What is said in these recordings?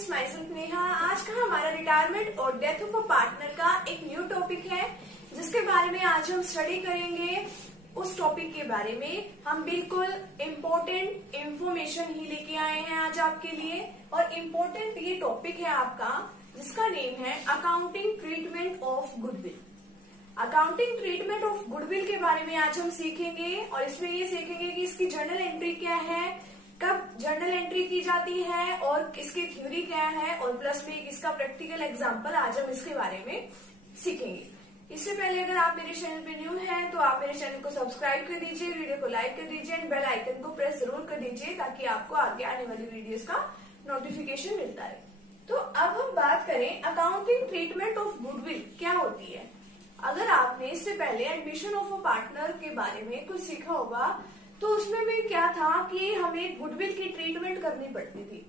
Friends, my self Neha. आज का हमारा रिटायरमेंट और डेथ ऑफ अ पार्टनर का एक न्यू टॉपिक है, जिसके बारे में आज हम स्टडी करेंगे। उस टॉपिक के बारे में हम बिल्कुल इम्पोर्टेंट इंफॉर्मेशन ही लेके आए हैं आज आपके लिए। और इम्पोर्टेंट ये टॉपिक है आपका, जिसका नेम है accounting treatment of goodwill. Accounting treatment of goodwill के बारे में आज हम सीखेंगे, और इसमें ये सीखेंगे कि इसकी जर्नल एंट्री क्या है, कब जर्नल एंट्री की जाती है और इसकी थ्योरी क्या है, और प्लस में इसका प्रैक्टिकल एग्जांपल आज हम इसके बारे में सीखेंगे। इससे पहले अगर आप मेरे चैनल पे न्यू हैं तो आप मेरे चैनल को सब्सक्राइब कर दीजिए, वीडियो को लाइक कर दीजिए एंड बेल आइकन को प्रेस जरूर कर दीजिए, ताकि आपको आगे आने वाली वीडियोस का नोटिफिकेशन मिलता रहे। तो अब हम बात करें अकाउंटिंग ट्रीटमेंट ऑफ गुडविल क्या होती है। अगर आपने इससे पहले एडमिशन ऑफ अ पार्टनर के बारे में कुछ सीखा होगा, तो उसमें भी क्या था कि हमें गुडविल की ट्रीटमेंट करनी पड़ती थी।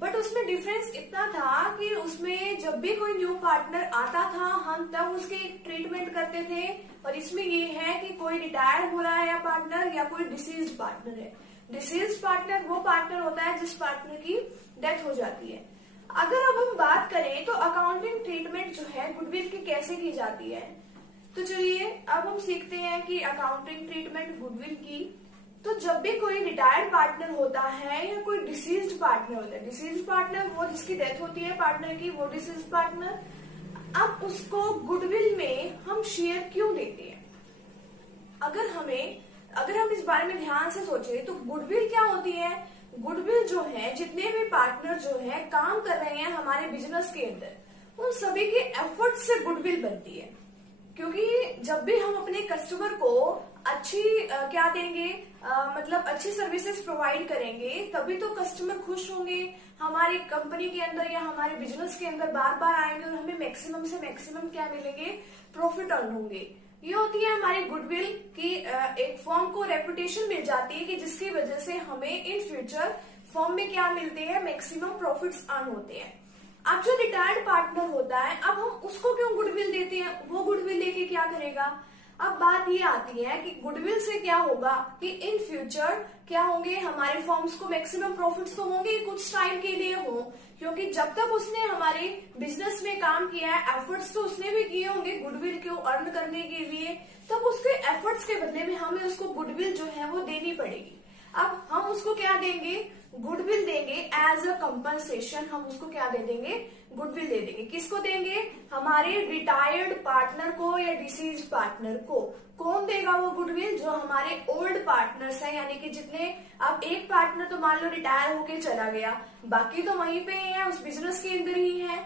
बट उसमें डिफरेंस इतना था कि उसमें जब भी कोई न्यू पार्टनर आता था, हम तब उसकी ट्रीटमेंट करते थे। और इसमें ये है कि कोई रिटायर हो रहा है या पार्टनर, या कोई डिसीज्ड पार्टनर है। डिसीज्ड पार्टनर वो पार्टनर होता है जिस पार्टनर की डेथ हो जाती है। अगर अब हम बात करें तो अकाउंटिंग ट्रीटमेंट जो है गुडविल की कैसे की जाती है, तो चलिए अब हम सीखते हैं कि अकाउंटिंग ट्रीटमेंट गुडविल की। तो जब भी कोई रिटायर्ड पार्टनर होता है या कोई डिसीज्ड पार्टनर होता है, डिसीज्ड पार्टनर वो जिसकी डेथ होती है पार्टनर की, वो डिसीज्ड पार्टनर, अब उसको गुडविल में हम शेयर क्यों देते हैं। अगर हम इस बारे में ध्यान से सोचें तो गुडविल क्या होती है। गुडविल जो है, जितने भी पार्टनर जो है काम कर रहे हैं हमारे बिजनेस के अंदर, उन सभी के एफर्ट से गुडविल बनती है। क्योंकि जब भी हम अपने कस्टमर को अच्छी क्या देंगे, मतलब अच्छी सर्विसेज प्रोवाइड करेंगे, तभी तो कस्टमर खुश होंगे, हमारी कंपनी के अंदर या हमारे बिजनेस के अंदर बार बार आएंगे और हमें मैक्सिमम से मैक्सिमम क्या मिलेंगे, प्रॉफिट अर्न होंगे। ये होती है हमारी गुडविल की एक फर्म को रेपुटेशन मिल जाती है कि जिसकी वजह से हमें इन फ्यूचर फर्म में क्या मिलते हैं, मैक्सिमम प्रॉफिट्स अर्न होते हैं। अब जो रिटायर्ड पार्टनर होता है, अब हम उसको क्यों गुडविल देते हैं, वो गुडविल लेके क्या करेगा। अब बात ये आती है कि गुडविल से क्या होगा कि इन फ्यूचर क्या होंगे, हमारे फर्म्स को मैक्सिमम प्रॉफिट्स तो होंगे, कुछ टाइम के लिए हो, क्योंकि जब तक उसने हमारे बिजनेस में काम किया है, एफर्ट्स तो उसने भी किए होंगे गुडविल को अर्न करने के लिए, तब उसके एफर्ट्स के बदले में हमें उसको गुडविल जो है वो देनी पड़ेगी। अब हम उसको क्या देंगे, गुडविल देंगे एज अ कंपनसेशन। हम उसको क्या दे देंगे, गुडविल दे देंगे। किसको देंगे, हमारे रिटायर्ड पार्टनर को या डिसीज्ड पार्टनर को। कौन देगा वो गुडविल, जो हमारे ओल्ड पार्टनर्स हैं, यानी कि जितने, अब एक पार्टनर तो मान लो रिटायर होके चला गया, बाकी तो वहीं पे ही है, उस बिजनेस के अंदर ही है।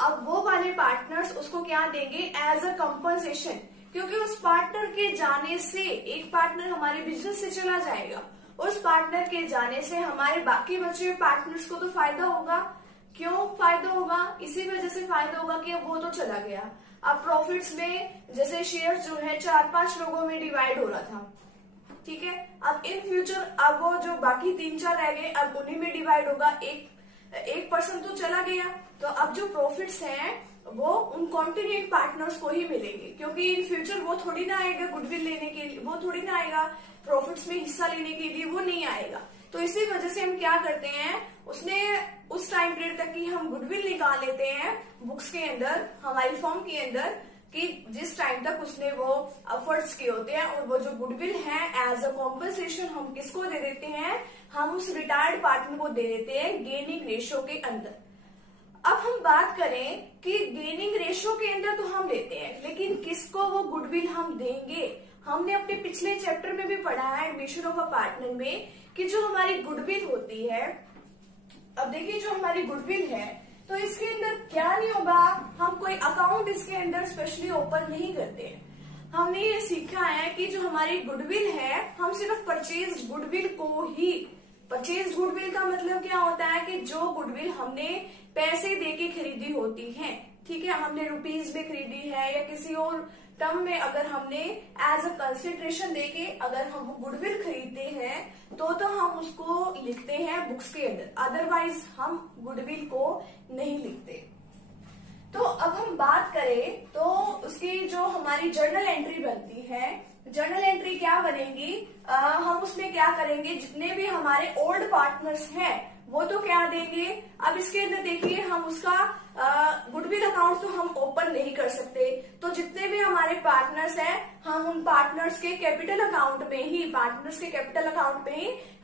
अब वो वाले पार्टनर्स उसको क्या देंगे, एज अ कंपनसेशन। क्योंकि उस पार्टनर के जाने से, एक पार्टनर हमारे बिजनेस से चला जाएगा, उस पार्टनर के जाने से हमारे बाकी बचे हुए पार्टनर्स को तो फायदा होगा। क्यों फायदा होगा, इसी वजह से फायदा होगा कि अब वो तो चला गया। अब प्रॉफिट्स में जैसे शेयर जो है 4-5 लोगों में डिवाइड हो रहा था, ठीक है, अब इन फ्यूचर अब वो जो बाकी 3-4 रह गए, अब उन्हीं में डिवाइड होगा। एक पर्सन तो चला गया, तो अब जो प्रॉफिट्स हैं वो उन कॉन्टिन्यूइंग पार्टनर्स को ही मिलेंगे, क्योंकि इन फ्यूचर वो थोड़ी ना आएगा गुडविल लेने के लिए, वो थोड़ी ना आएगा प्रॉफिट्स में हिस्सा लेने के लिए, वो नहीं आएगा। तो इसी वजह से हम क्या करते हैं, उसने उस टाइम पीरियड तक की हम गुडविल निकाल लेते हैं बुक्स के अंदर, हमारी फर्म के अंदर, कि जिस टाइम तक उसने वो एफर्ट्स किए होते हैं। और वो जो गुडविल है एज अ कॉम्पनसेशन हम किसको दे देते हैं, हम उस रिटायर्ड पार्टनर को दे देते हैं गेनिंग रेशियो के अंदर। अब हम बात करें कि गेनिंग रेशियो के अंदर तो हम देते हैं, लेकिन किसको वो गुडविल हम देंगे। हमने अपने पिछले चैप्टर में भी पढ़ा है एडमिशन ऑफ अ पार्टनर में, कि जो हमारी गुडविल होती है, अब देखिए जो हमारी गुडविल है, तो इसके अंदर क्या नहीं होगा, हम कोई अकाउंट इसके अंदर स्पेशली ओपन नहीं करते हैं। हमने ये सीखा है कि जो हमारी गुडविल है, हम सिर्फ परचेज गुडविल को ही, परचेज गुडविल का मतलब क्या होता है कि जो गुडविल हमने पैसे देके खरीदी होती है, ठीक है, हमने रुपीज में खरीदी है या किसी और टर्म में, अगर हमने एज अ कंसिडरेशन देके अगर हम गुडविल खरीदते हैं तो हम उसको लिखते हैं बुक्स के अंदर, अदरवाइज हम गुडविल को नहीं लिखते। तो अब हम बात करें तो उसकी जो हमारी जर्नल एंट्री बनती है, जर्नल एंट्री क्या बनेगी, हम उसमें क्या करेंगे, जितने भी हमारे ओल्ड पार्टनर्स हैं वो तो क्या देंगे। अब इसके अंदर देखिए हम उसका गुडविल अकाउंट तो हम ओपन नहीं कर सकते, तो जितने भी हमारे पार्टनर्स हैं हम उन पार्टनर्स के कैपिटल अकाउंट में ही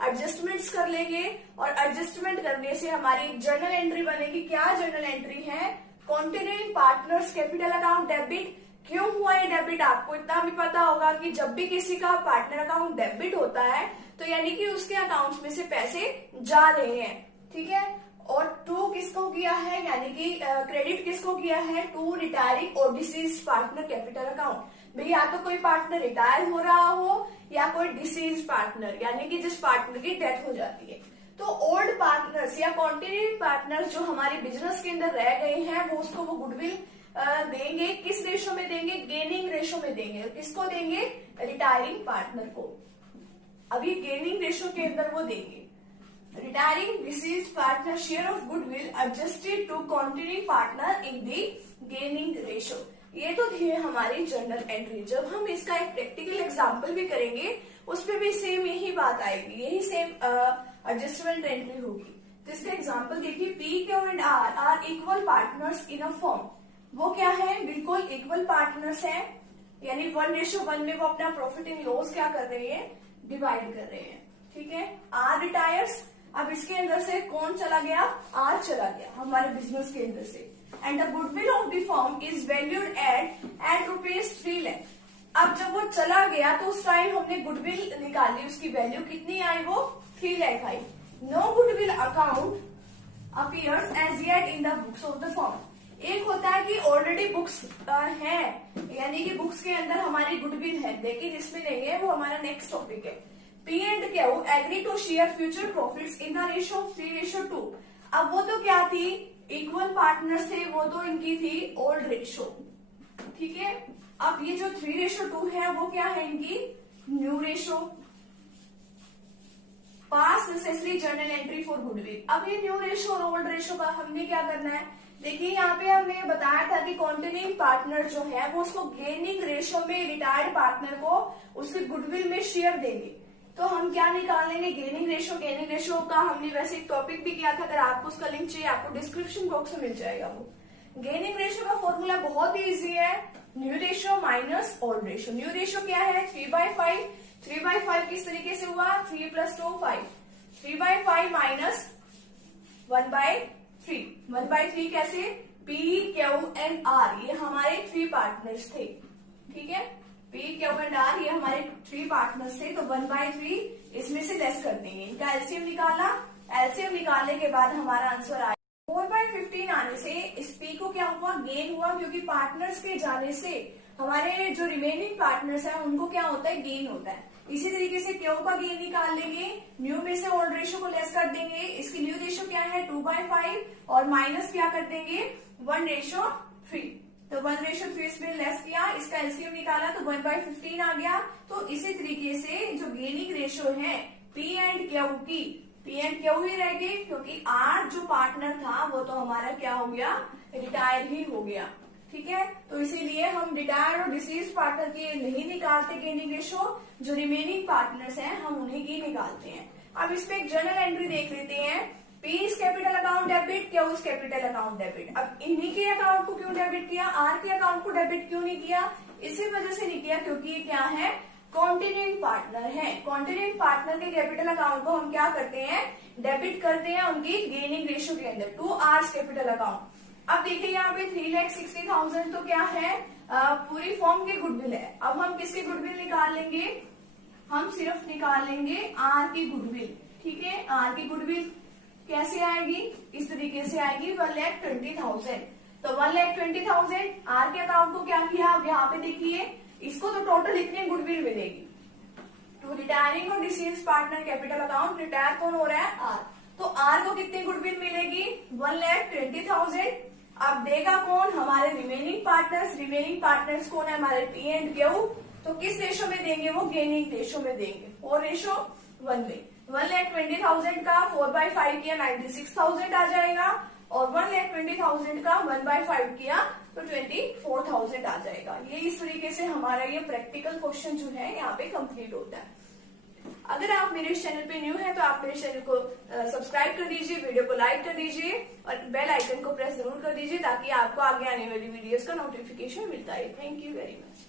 एडजस्टमेंट्स कर लेंगे, और एडजस्टमेंट करने से हमारी एक जर्नल एंट्री बनेगी। क्या जर्नल एंट्री है? Continuing partners capital account debit. क्यों हुआ ये डेबिट? आपको इतना भी पता होगा कि जब भी किसी का पार्टनर अकाउंट डेबिट होता है तो यानी कि उसके अकाउंट्स में से पैसे जा रहे हैं, ठीक है। और टू किसको किया है, यानी कि क्रेडिट किसको किया है? टू रिटायरिंग और डिसीज पार्टनर कैपिटल अकाउंट। भाई या तो कोई पार्टनर रिटायर हो रहा हो या कोई डिसीज पार्टनर, यानी कि जिस पार्टनर की डेथ हो जाती है। तो ओल्ड पार्टनर्स या कॉन्टिन्यूइंग पार्टनर्स जो हमारे बिजनेस के अंदर रह गए हैं वो उसको वो गुडविल देंगे। किस रेशो में देंगे? गेनिंग रेशो में देंगे। किसको देंगे? रिटायरिंग पार्टनर को। अभी गेनिंग रेशो के अंदर वो देंगे। Retiring deceased partner share of goodwill adjusted to continuing partner in the gaining ratio. ये तो थी हमारी जर्नल एंट्री। जब हम इसका एक प्रैक्टिकल एग्जाम्पल भी करेंगे उस पर भी सेम यही बात आएगी, यही सेम एडजस्टमेंट एंट्री होगी। तो इसका एग्जाम्पल देखिए, P Q and R are equal partners in a firm. वो क्या है? बिल्कुल इक्वल पार्टनर्स हैं, यानी 1:1 में वो अपना प्रॉफिट इन लॉस क्या कर रहे हैं? डिवाइड कर रहे हैं, ठीक है। R retires. अब इसके अंदर से कौन चला गया? आर चला गया हमारे बिजनेस के अंदर से। And the goodwill of the firm is valued at ₹3 lakh. अब जब वो चला गया तो उस टाइम हमने गुडविल निकाली, उसकी वैल्यू कितनी आई? वो 3 लाख आई। No goodwill account appears as yet in the books of the firm. एक होता है कि ऑलरेडी बुक्स है, यानी कि बुक्स के अंदर हमारी गुडविल है, लेकिन इसमें नहीं है, वो हमारा नेक्स्ट टॉपिक है। P and Q agree to share future profits in the ratio 3:2। अब वो तो क्या थी? इक्वल पार्टनर्स थे, वो तो इनकी थी ओल्ड रेशो, ठीक है। अब ये जो 3:2 है वो क्या है? इनकी new ratio. Pass necessary journal entry for goodwill. अब ये न्यू रेशो और ओल्ड रेशो का हमने क्या करना है? देखिए यहाँ पे हमने बताया था कि कॉन्टिन्यूइंग पार्टनर जो है वो उसको गेनिंग रेशो में रिटायर्ड पार्टनर को उसके गुडविल में शेयर देंगे। तो हम क्या निकालेंगे? Gaining ratio. गेनिंग रेशो का हमने वैसे एक टॉपिक भी किया था, अगर आपको उसका लिंक चाहिए आपको डिस्क्रिप्शन बॉक्स में मिल जाएगा। वो गेनिंग रेशो का फॉर्मूला बहुत ही इजी है, new ratio minus old ratio. New ratio क्या है? 3/5। 3/5 किस तरीके से हुआ? 3 + 2 5। 3/5 माइनस 1/3। 1/3 कैसे? पी क्यू एंड आर ये हमारे 3 पार्टनर्स थे, ठीक है। पी क्यू एंड आर ये हमारे 3 पार्टनर्स थे, तो 1/3 इसमें से लेस कर देंगे। इनका एलसीएम निकाला। एलसीएम निकालने के बाद हमारा आंसर आया 4/15 आने से इस पी को क्या हुआ? गेन हुआ, क्योंकि पार्टनर्स के जाने से हमारे जो रिमेनिंग पार्टनर्स हैं उनको क्या होता है? गेन होता है। इसी तरीके से क्यू का गेन निकाल लेंगे, न्यू में से ओल्ड रेशो को लेस कर देंगे। इसकी न्यू रेशो क्या है? 2/5 और माइनस क्या कर देंगे? 1:3। तो 1:3 इसमें लेस किया, इसका एलसीएम निकाला तो 1/15 आ गया। तो इसी तरीके से जो गेनिंग रेशो है पी एंड क्यू की, पी एंड क्यू ही रह गई, क्योंकि आर जो पार्टनर था वो तो हमारा क्या हो गया? रिटायर ही हो गया, ठीक है। तो इसीलिए हम रिटायर्ड और डिसीज पार्टनर की नहीं निकालते गेनिंग रेशो, जो रिमेनिंग पार्टनर्स हैं हम उन्हीं की निकालते हैं। अब इस पे एक जर्नल एंट्री देख लेते हैं। P is capital account debit, Q is capital account debit. अब इन्हीं के अकाउंट को क्यों डेबिट किया? आर के अकाउंट को डेबिट क्यों नहीं किया? इसी वजह से नहीं किया क्योंकि ये क्या है? कॉन्टिन्यूइंग पार्टनर है। कॉन्टिन्यूइंग पार्टनर के कैपिटल अकाउंट को हम क्या करते हैं? डेबिट करते हैं उनकी गेनिंग रेशो के अंदर, टू आर्स कैपिटल अकाउंट। अब देखिए यहाँ पे 3,60,000 तो क्या है? पूरी फॉर्म की गुडविल है। अब हम किसकी गुडविल निकाल लेंगे? हम सिर्फ निकाल लेंगे आर की गुडविल, ठीक है। आर की गुडविल कैसे आएगी? इस तरीके से आएगी 1,20,000। तो 1,20,000 आर के अकाउंट को क्या किया? अब यहाँ पे देखिए इसको तो टोटल इतनी गुडविल मिलेगी। टू रिटायरिंग और disease partner capital account, retire कौन हो रहा है? आर। तो आर को कितनी गुडविल मिलेगी? 1,20,000। अब देगा कौन? हमारे रिमेनिंग पार्टनर्स। रिमेनिंग पार्टनर्स कौन है? हमारे पी एंड क्यू। तो किस रेशो में देंगे? वो गेनिंग रेशो में देंगे, 4:1 में। 1,20,000 का 4/5 किया 96,000 आ जाएगा, और 1,20,000 का 1/5 किया तो 24,000 आ जाएगा। ये इस तरीके से हमारा ये प्रैक्टिकल क्वेश्चन जो है यहाँ पे कंप्लीट होता है। अगर आप मेरे इस चैनल पे न्यू हैं तो आप मेरे चैनल को सब्सक्राइब कर दीजिए, वीडियो को लाइक कर दीजिए और बेल आइकन को प्रेस जरूर कर दीजिए ताकि आपको आगे आने वाली वीडियोस का नोटिफिकेशन मिलता है। Thank you very much.